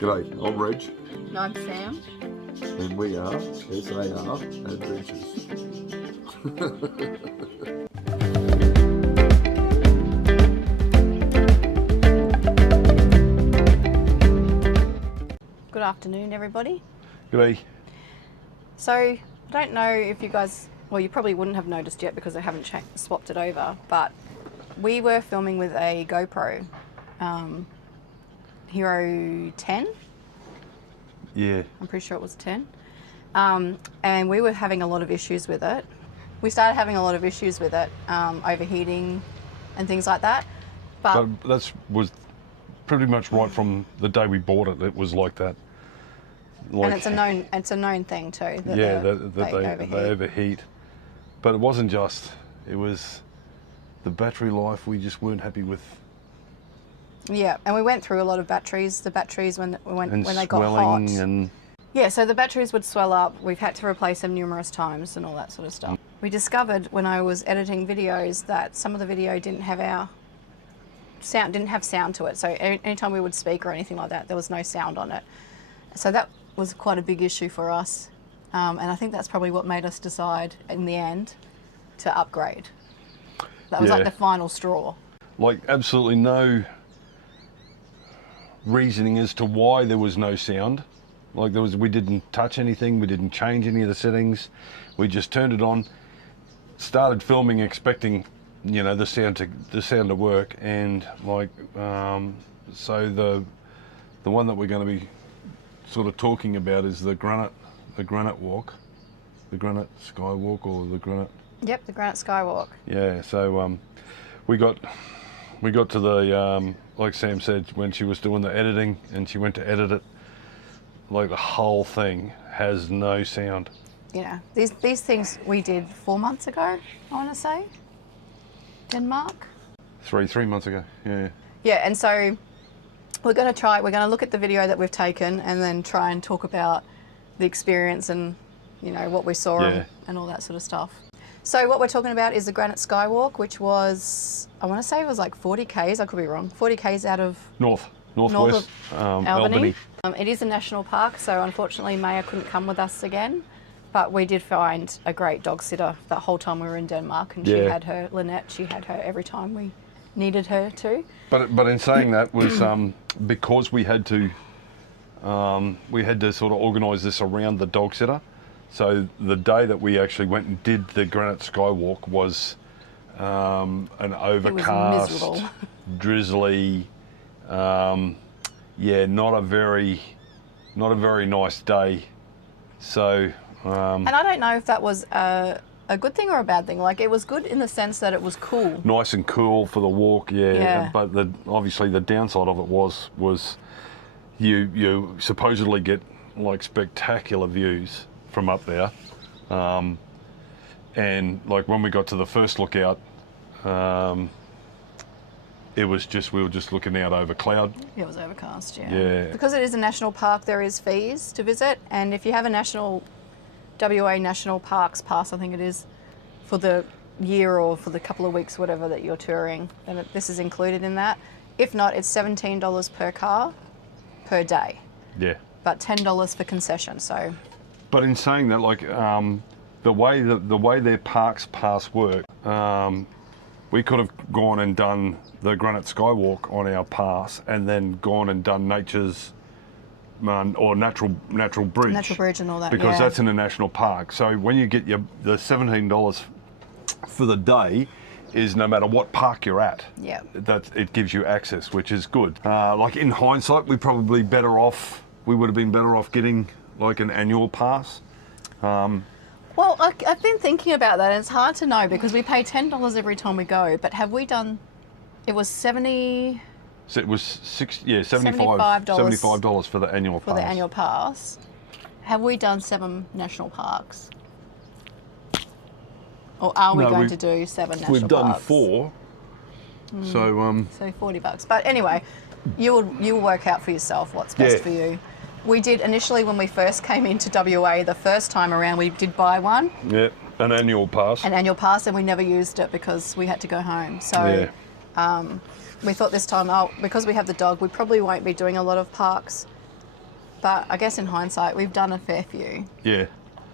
G'day, I'm Reg. And I'm Sam. And we are S.A.R. Adventures. Good afternoon, everybody. G'day. So, I don't know if you guys, well, you probably wouldn't have noticed yet because I haven't swapped it over, but we were filming with a GoPro Hero 10. Yeah. I'm pretty sure it was 10. And we were having a lot of issues with it. We started having a lot of issues with it, overheating and things like that. But that was pretty much right from the day we bought it. It was like that. And it's a known thing too. That yeah, they overheat. But it wasn't just. It was the battery life. We just weren't happy with. Yeah, and we went through a lot of batteries. The batteries when they got hot. And yeah, so the batteries would swell up. We've had to replace them numerous times and all that sort of stuff. We discovered when I was editing videos that some of the video didn't have sound to it. So anytime we would speak or anything like that, there was no sound on it. So that was quite a big issue for us. And I think that's probably what made us decide in the end to upgrade. That was like the final straw. like absolutely no reasoning as to why there was no sound. Like we didn't touch anything, we didn't change any of the settings. We just turned it on, started filming, expecting, you know, the sound to work, and so the one that we're going to be sort of talking about is the Granite Walk, the Granite Sky Walk, or the Granite. Yep, the Granite Sky Walk. Yeah, so we got to the like Sam said, when she was doing the editing and she went to edit it, like the whole thing has no sound. Yeah, these things we did 4 months ago, I want to say. Denmark. 3 months ago. Yeah. Yeah, and so we're going to look at the video that we've taken and then try and talk about the experience and, you know, what we saw and all that sort of stuff. So what we're talking about is the Granite Sky Walk, which was, I want to say it was like 40 Ks, I could be wrong, 40 Ks out of northwest Albany. It is a national park, so unfortunately Maya couldn't come with us again, but we did find a great dog sitter that whole time we were in Denmark, and she had her, Lynette, she had her every time we needed her to. But in saying that was because we had to sort of organise this around the dog sitter. So the day that we actually went and did the Granite Sky Walk was an overcast, drizzly, not a very nice day. So and I don't know if that was a good thing or a bad thing. Like, it was good in the sense that it was cool. Nice and cool for the walk, yeah. But obviously the downside of it was you supposedly get like spectacular views from up there, and like when we got to the first lookout, we were just looking out over cloud. It was overcast, yeah. Because it is a national park, there is fees to visit, and if you have a WA National Parks pass, I think it is, for the year or for the couple of weeks, whatever that you're touring, then this is included in that. If not, it's $17 per car per day. Yeah. But $10 for concession. So. But in saying that, like the way their parks pass work, we could have gone and done the Granite Sky Walk on our pass, and then gone and done Nature's or natural bridge. Natural bridge and all that. Because that's in a national park. So when you get the $17 for the day, is no matter what park you're at. Yeah. It gives you access, which is good. Like in hindsight, we would have been better off getting like an annual pass. Well, I've been thinking about that, and it's hard to know because we pay $10 every time we go. But have we done? It was $75 for the annual pass. For the annual pass. Have we done 7 national parks? Or are we going to do 7 national parks? We've done 4. So $40. But anyway, you'll work out for yourself what's best for you. We did initially, when we first came into WA the first time around, we did buy one. Yeah, an annual pass. And we never used it because we had to go home. So we thought this time, because we have the dog, we probably won't be doing a lot of parks But I guess in hindsight, we've done a fair few, Yeah.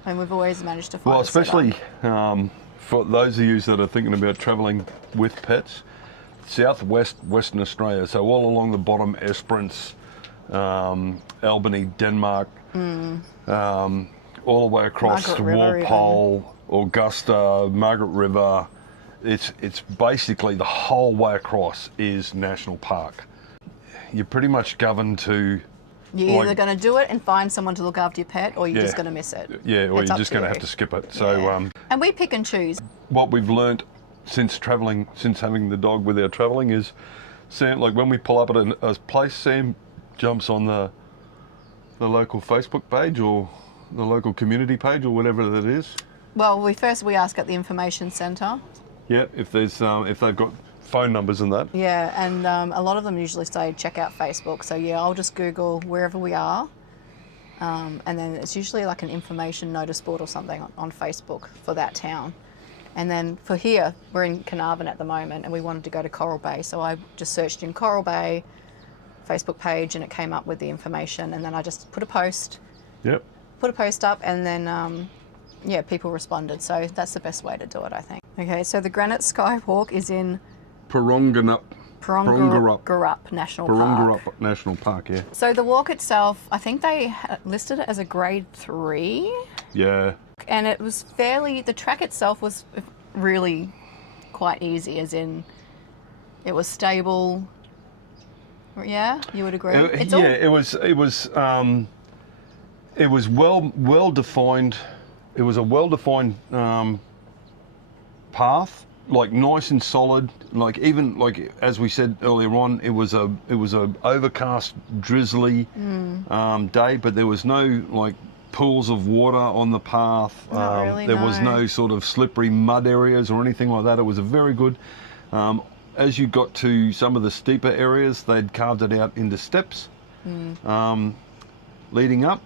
and we've always managed to find. Well, a setup. especially for those of you that are thinking about travelling with pets, Western Australia, so all along the bottom, Esperance, Albany, Denmark, all the way across to Margaret River Walpole, Augusta, Margaret River. It's basically the whole way across is national park. You're pretty much governed to. You're either going to do it and find someone to look after your pet, or you're just going to miss it. Yeah, or It's you're up just to going to you. have to skip it. So Yeah. And we pick and choose. what we've learnt since travelling, since having the dog with our travelling, is Sam, like when we pull up at a place, Sam jumps on the local Facebook page or the local community page or whatever that is. Well, we ask at the information centre. Yeah, if they've got phone numbers and that. Yeah, and a lot of them usually say check out Facebook. So yeah, I'll just Google wherever we are, and then it's usually like an information notice board or something on Facebook for that town. And then for here, we're in Carnarvon at the moment, and we wanted to go to Coral Bay, so I just searched in Coral Bay Facebook page, and it came up with the information, and then I just put a post up, and then yeah, people responded. So that's the best way to do it, I think. Okay, so the Granite Sky Walk is in Parongarup National Park. National Park, yeah. So the walk itself, I think they listed it as a grade 3. Yeah. And it was the track itself was really quite easy, as in it was stable. Yeah, you would agree? It was well defined. It was a well defined path, like nice and solid. Like even like as we said earlier on, it was a overcast, drizzly day, but there was no like pools of water on the path. Not really, there was no. no sort of slippery mud areas or anything like that. It was a very good. As you got to some of the steeper areas, they'd carved it out into steps leading up,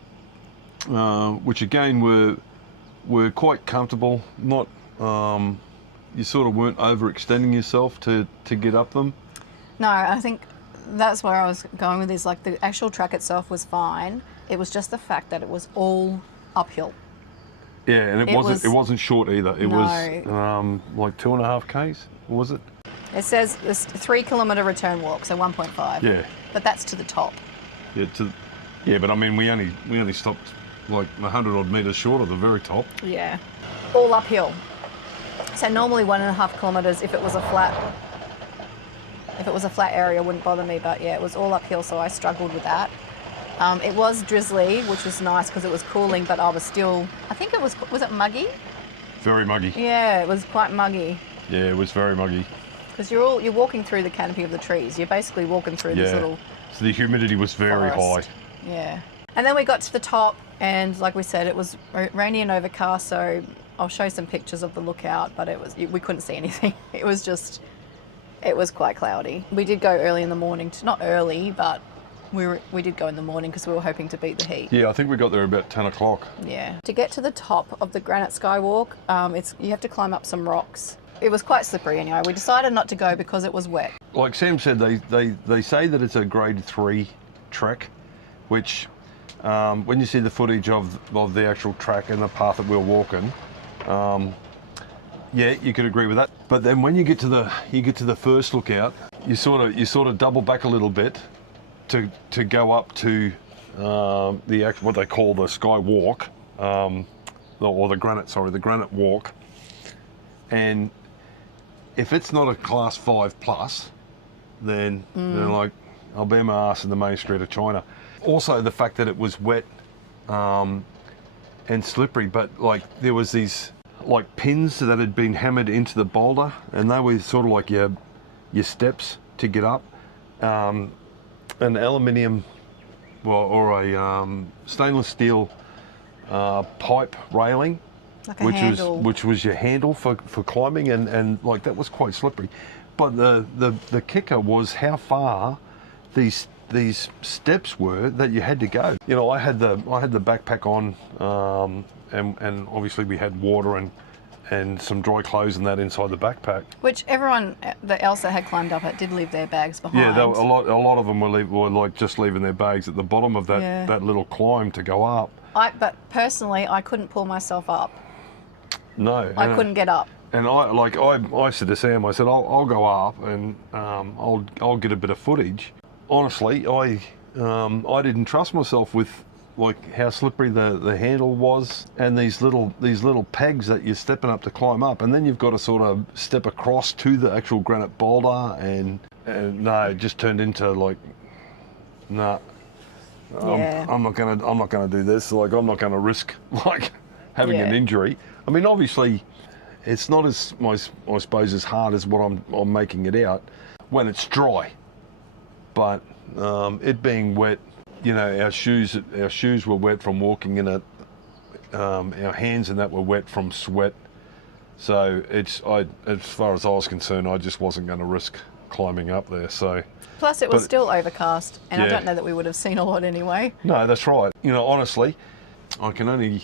which again were quite comfortable. Not you sort of weren't overextending yourself to get up them. No, I think that's where I was going with this. Like the actual track itself was fine. It was just the fact that it was all uphill. Yeah, and it wasn't short either. It was like 2.5 Ks, was it? It says this 3 kilometre return walk, so 1.5. Yeah. But that's to the top. Yeah, but I mean we only stopped like 100 odd metres short of the very top. Yeah. All uphill. So normally 1.5 kilometres if it was a flat area wouldn't bother me, but yeah, it was all uphill, so I struggled with that. It was drizzly, which was nice because it was cooling, but I think it was it muggy? Very muggy. Yeah, it was quite muggy. Yeah, it was very muggy. Because you're walking through the canopy of the trees. You're basically walking through this little So the humidity was very forest. high. Yeah. And then we got to the top, and like we said, it was rainy and overcast, so I'll show some pictures of the lookout, but we couldn't see anything. It was quite cloudy. We did go early in the morning, not early, but we did go in the morning because we were hoping to beat the heat. Yeah, I think we got there about 10 o'clock. Yeah. To get to the top of the Granite Sky Walk, you have to climb up some rocks. It was quite slippery anyway. We decided not to go because it was wet. Like Sam said, they say that it's a grade 3 trek, which when you see the footage of the actual track and the path that we were walking, yeah, you could agree with that. But then when you get to the first lookout, you sort of double back a little bit to go up to what they call the Sky Walk, or the Granite Walk, and if it's not a class 5 plus, then they're like, I'll bear my ass in the main street of China. Also, the fact that it was wet and slippery, but like there was these like pins that had been hammered into the boulder, and they were sort of like your steps to get up. An aluminium or a stainless steel pipe railing. Like a handle. Which was your handle for climbing, and like that was quite slippery. But the kicker was how far these steps were that you had to go. You know, I had the backpack on, and obviously we had water and some dry clothes and that inside the backpack. Which everyone else that had climbed up it did leave their bags behind. Yeah, a lot of them were like just leaving their bags at the bottom of that little climb to go up. But personally, I couldn't pull myself up. No, I couldn't get up. And I said to Sam, I said I'll go up and I'll get a bit of footage. Honestly, I didn't trust myself with like how slippery the handle was, and these little pegs that you're stepping up to climb up, and then you've got to sort of step across to the actual granite boulder, and no, it just turned into like, nah, I'm not gonna do this. Like, I'm not gonna risk like having an injury. I mean, obviously, it's not as I suppose as hard as what I'm making it out when it's dry, but it being wet. You know, our shoes were wet from walking in it. Our hands and that were wet from sweat. So as far as I was concerned, I just wasn't going to risk climbing up there. So plus, it was still overcast, and I don't know that we would have seen a lot anyway. No, that's right. You know, honestly, I can only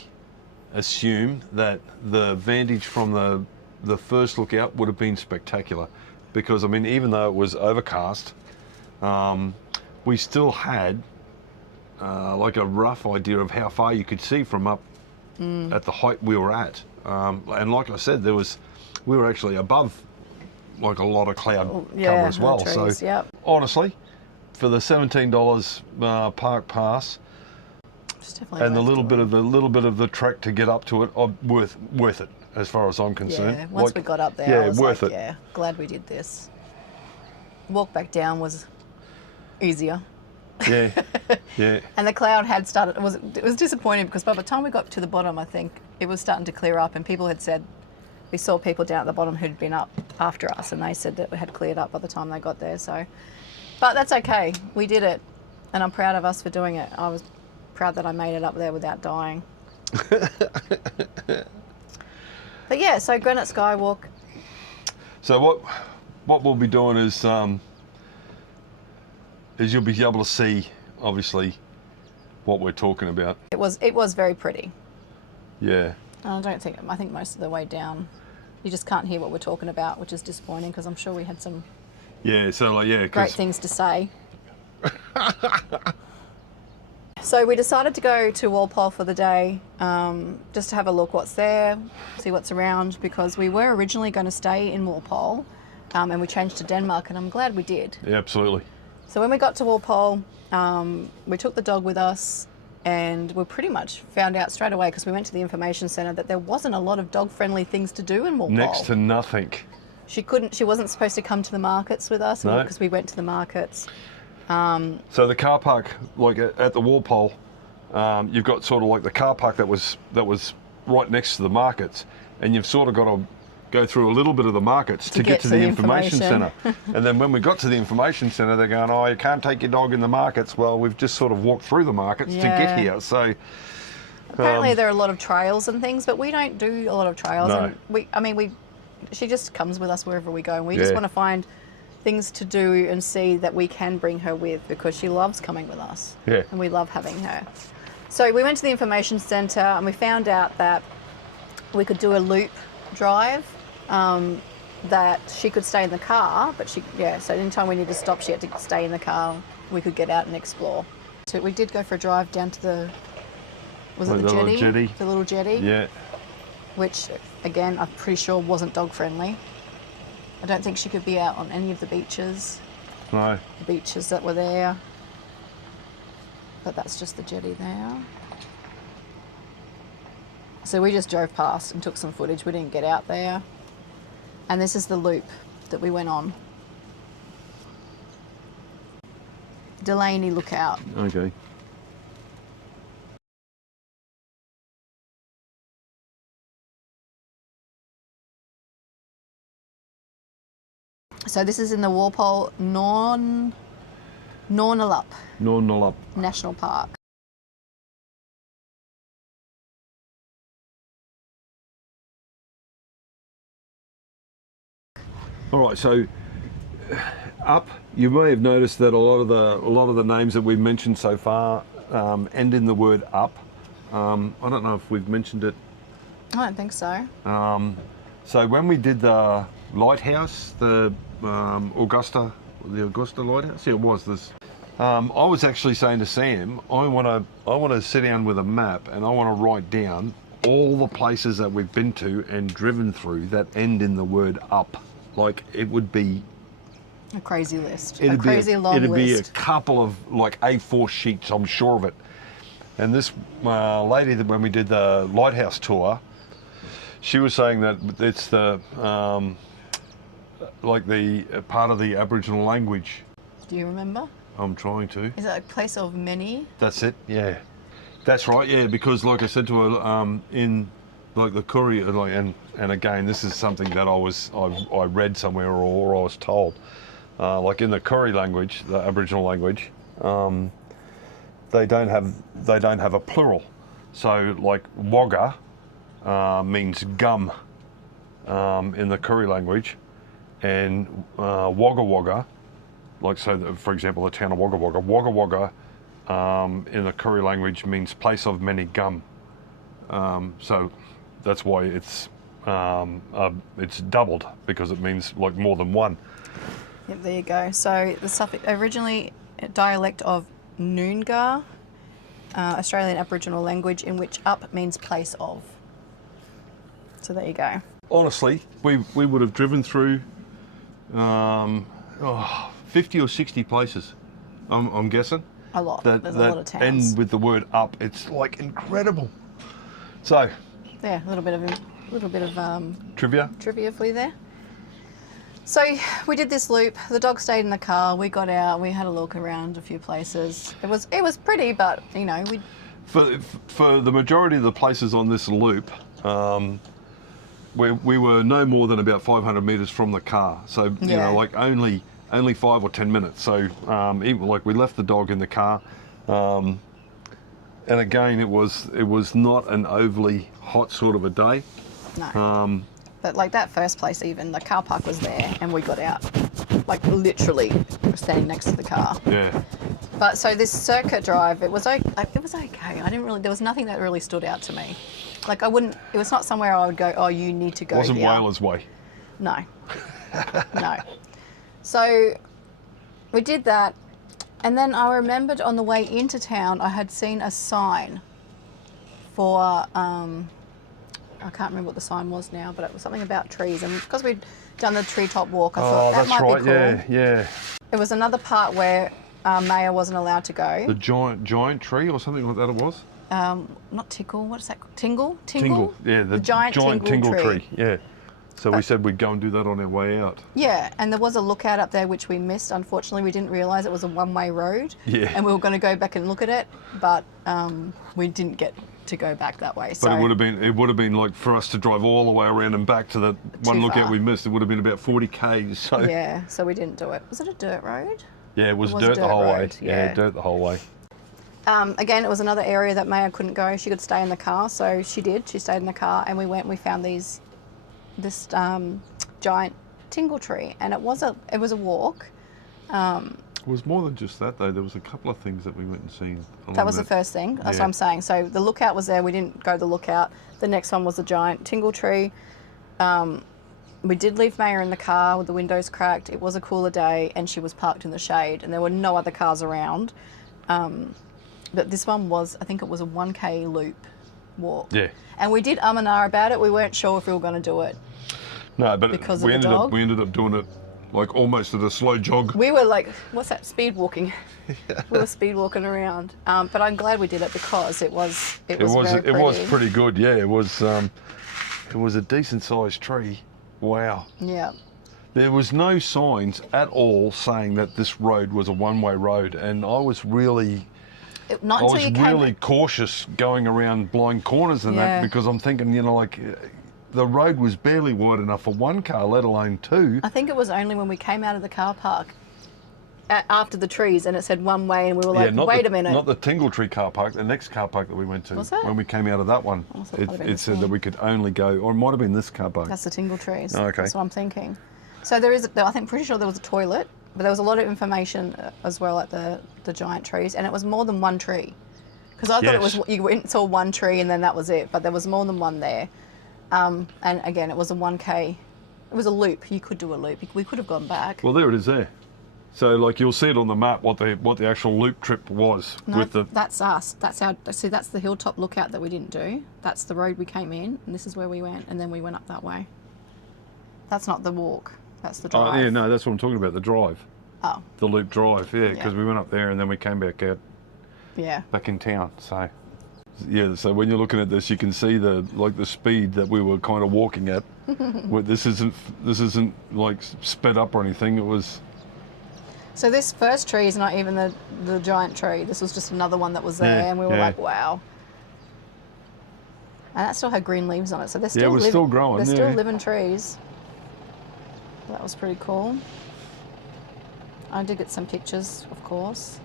assume that the vantage from the first look out would have been spectacular, because I mean, even though it was overcast, we still had like a rough idea of how far you could see from up at the height we were at. And like I said, we were actually above like a lot of cloud cover as well. Trees, so honestly, for the $17 park pass and the little bit of the trek to get up to it, worth it as far as I'm concerned. Yeah, once we got up there, I was worth like, it. yeah, glad we did this. Walk back down was easier. Yeah, yeah. And the cloud had started. It was disappointing because by the time we got to the bottom, I think it was starting to clear up, and people had said we saw people down at the bottom who'd been up after us, and they said that it had cleared up by the time they got there. So, but that's okay. We did it, and I'm proud of us for doing it. I was proud that I made it up there without dying. But yeah, so Granite Sky Walk. So what we'll be doing is you'll be able to see, obviously, what we're talking about. It was very pretty. Yeah. I think most of the way down, you just can't hear what we're talking about, which is disappointing because I'm sure we had some great things to say. So we decided to go to Walpole for the day, just to have a look what's there, see what's around, because we were originally going to stay in Walpole, and we changed to Denmark, and I'm glad we did. Yeah, absolutely. So when we got to Walpole, we took the dog with us, and we pretty much found out straight away, because we went to the information centre, that there wasn't a lot of dog-friendly things to do in Walpole. Next to nothing. She wasn't supposed to come to the markets with us, because we went to the markets. So the car park, like at the Walpole, you've got sort of like the car park that was right next to the markets, and you've sort of got to go through a little bit of the markets to get to the information centre. And then when we got to the information centre, they're going, oh, you can't take your dog in the markets. Well, we've just sort of walked through the markets to get here. So apparently there are a lot of trails and things, but we don't do a lot of trails. No. And she just comes with us wherever we go, and we just want to find things to do and see that we can bring her with, because she loves coming with us. Yeah. And we love having her. So we went to the information centre, and we found out that we could do a loop drive, that she could stay in the car, but so anytime we needed to stop, she had to stay in the car. We could get out and explore. So we did go for a drive down to the jetty? The little jetty. Yeah. Which, again, I'm pretty sure wasn't dog friendly. I don't think she could be out on any of the beaches. No. The beaches that were there. But that's just the jetty there. So we just drove past and took some footage. We didn't get out there. And this is the loop that we went on. Delaney Lookout. Okay. So this is in the Walpole Nornalup National Park. All right, so up, you may have noticed that a lot of the names that we've mentioned so far end in the word up. I don't know if we've mentioned it. I don't think so. So when we did the lighthouse, the Augusta lighthouse, yeah, it was this. I was actually saying to Sam, I want to sit down with a map and I want to write down all the places that we've been to and driven through that end in the word up. Like it would be a crazy list. It'd A crazy long it'd list. be a couple of like A4 sheets, I'm sure of it. And this lady that when we did the lighthouse tour, she was saying that it's the like the part of the Aboriginal language. Do you remember? I'm trying to. Is it a place of many? That's it. Yeah, that's right. Yeah, because like I said to her, in like the courier, like and again, this is something that I read somewhere or I was told. Like in the Koori language, the Aboriginal language, they don't have a plural. So like wagga means gum in the Koori language, and wagga wagga, like so. For example, the town of Wagga Wagga in the Koori language means place of many gum. So that's why it's doubled, because it means like more than one. Yep, there you go. So the suffix, originally a dialect of Noongar, Australian Aboriginal language, in which up means place of. So there you go. Honestly, we would have driven through 50 or 60 places, I'm guessing. A lot. There's a lot of towns. End with the word up. It's like incredible. So. Yeah, a little bit of Trivia for you there. So we did this loop. The dog stayed in the car. We got out. We had a look around a few places. It was pretty, but you know we. For the majority of the places on this loop, we were no more than about 500 metres from the car. So you know, like only 5 or 10 minutes. So even like we left the dog in the car, and again it was not an overly hot sort of a day. No. But like that first place, even the car park was there, and we got out, like literally standing next to the car. Yeah. But so this circuit drive, it was okay. I didn't really. There was nothing that really stood out to me. Like I wouldn't. It was not somewhere I would go. Oh, you need to go. Wasn't here. Whalers Way. No. No. So we did that, and then I remembered on the way into town, I had seen a sign for. I can't remember what the sign was now, but it was something about trees. And because we'd done the treetop walk, I thought that might be cool. Yeah. It was another part where Maya wasn't allowed to go. The giant tree or something like that it was? Not tickle, what's that? Tingle? Yeah, the giant tingle tree. Yeah. So we said we'd go and do that on our way out. Yeah, and there was a lookout up there which we missed. Unfortunately, we didn't realise it was a one-way road. Yeah. And we were going to go back and look at it, but we didn't get to go back that way. So but it would have been like for us to drive all the way around and back to the one lookout we missed. It would have been about 40 k's. So yeah, so we didn't do it. Was it a dirt road? Yeah, it was dirt the whole way. Yeah, dirt the whole way. Again, it was another area that Maya couldn't go. She could stay in the car, so she did. She stayed in the car, and we went and we found this giant tingle tree, and it was a walk. It was more than just that, though. There was a couple of things that we went and seen. That was the first thing. That's what I'm saying. So the lookout was there. We didn't go to the lookout. The next one was the giant tingle tree. We did leave Maya in the car with the windows cracked. It was a cooler day, and she was parked in the shade, and there were no other cars around. But this one was, I think it was a 1K loop walk. Yeah. And we did and ah about it. We weren't sure if we were going to do it. No, but because we of the dog. We ended up doing it like almost at a slow jog. We were like, what's that? Speed walking. We were speed walking around. But I'm glad we did it because it was very pretty. It was pretty good. Yeah, it was a decent sized tree. Wow. Yeah. There was no signs at all saying that this road was a one-way road, and I was really cautious going around blind corners and that, because I'm thinking, you know, like the road was barely wide enough for one car, let alone two. I think it was only when we came out of the car park after the trees and it said one way, and we were like, wait a minute. Not the Tingle Tree car park, the next car park that we went to. Was it? When we came out of that one, it said that we could only go, or it might have been this car park. That's the Tingle Trees. Oh, okay. That's what I'm thinking. So there is, I think, pretty sure there was a toilet, but there was a lot of information as well at the giant trees, and it was more than one tree. Because I thought it was, you went and saw one tree and then that was it, but there was more than one there. And again, it was a 1K. It was a loop. You could do a loop. We could have gone back. Well, there it is there. So like you'll see it on the map what the actual loop trip was. No, with the. that's us. That's our. See, that's the hilltop lookout that we didn't do. That's the road we came in, and this is where we went, and then we went up that way. That's not the walk. That's the drive. Oh yeah, no, that's what I'm talking about. The drive. Oh. The loop drive. Yeah, because Yeah. we went up there and then we came back out. Yeah. Back in town. So. Yeah, so when you're looking at this, you can see the speed that we were kind of walking at. This isn't like sped up or anything. It was. So this first tree is not even the giant tree. This was just another one that was there, Yeah, and we were yeah. like, wow. And that still had green leaves on it, so they're still Yeah, it was still growing, They're still yeah. living trees. That was pretty cool. I did get some pictures, of course.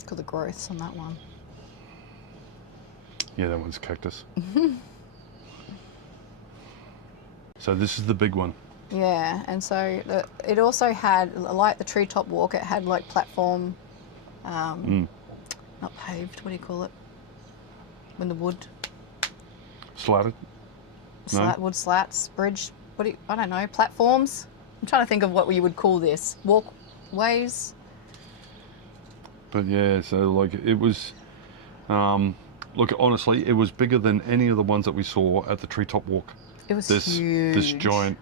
Look at the growths on that one. Yeah, that one's cactus. So this is the big one. Yeah, and so it also had, like the treetop walk, it had like platform, not paved, what do you call it? When the wood, Slatted. wood slats, bridge, I don't know, platforms? I'm trying to think of what you would call this. Walkways? But yeah, so like it was, look, honestly, it was bigger than any of the ones that we saw at the treetop walk. It was This huge. giant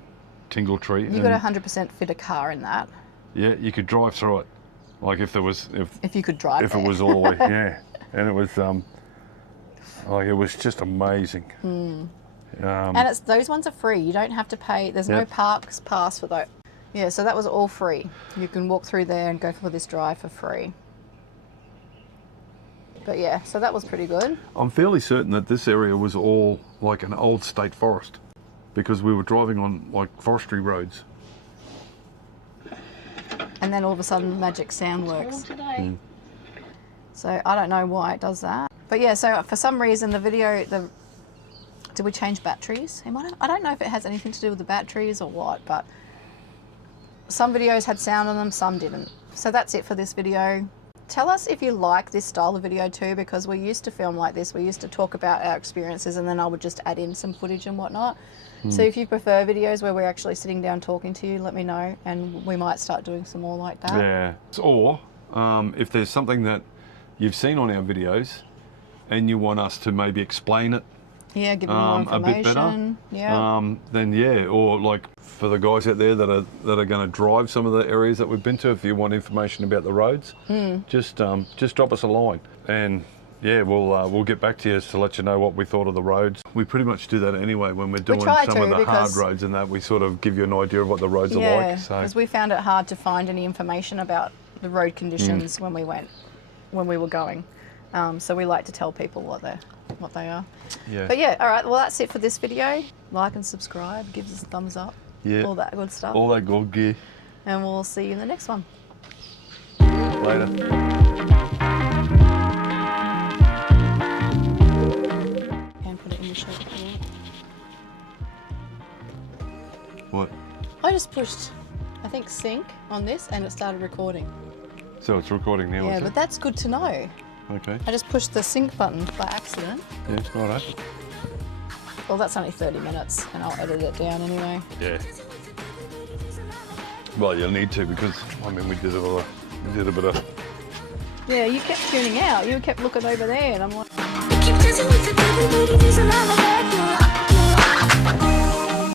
tingle tree. You got to 100% fit a car in that. Yeah, you could drive through it, like if If you could drive it there. was all the way, yeah, and it was like it was just amazing. And those ones are free. You don't have to pay. There's no Yep. parks pass for those. Yeah, so that was all free. You can walk through there and go for this drive for free. But yeah, so that was pretty good. I'm fairly certain that this area was all like an old state forest, because we were driving on like forestry roads. And then all of a sudden magic sound works. So I don't know why it does that. But yeah, so for some reason the video, did we change batteries? I don't know if it has anything to do with the batteries or what, but some videos had sound on them, some didn't. So that's it for this video. Tell us if you like this style of video too, because we used to film like this. We used to talk about our experiences and then I would just add in some footage and whatnot. So if you prefer videos where we're actually sitting down talking to you, let me know and we might start doing some more like that. Yeah. Or if there's something that you've seen on our videos and you want us to maybe explain it Yeah, give them more a bit better, information. Yeah. then yeah, or like for the guys out there that are going to drive some of the areas that we've been to, if you want information about the roads, just drop us a line, and yeah, we'll get back to you to let you know what we thought of the roads. We pretty much do that anyway when we're doing try some to, of the hard because- roads and that. We sort of give you an idea of what the roads are Yeah, like. So because we found it hard to find any information about the road conditions when we were going. So we like to tell people what they are. yeah, But yeah, all right. Well, that's it for this video. Like and subscribe. Give us a thumbs up. yeah, All that good stuff. all that good gear. And we'll see you in the next one. Later. And put it in the shape that you want. What? I just pushed, I think, sync on this and it started recording. So it's recording now. Yeah, is but it? that's good to know. Okay. I just pushed the sync button by accident. Yeah. All right. Well, that's only 30 minutes and I'll edit it down anyway. Yeah. Well, you'll need to, because I mean we did a bit of. Yeah, you kept tuning out. You kept looking over there and I'm like... Keep dancing with the devil, baby, there's a lot of that.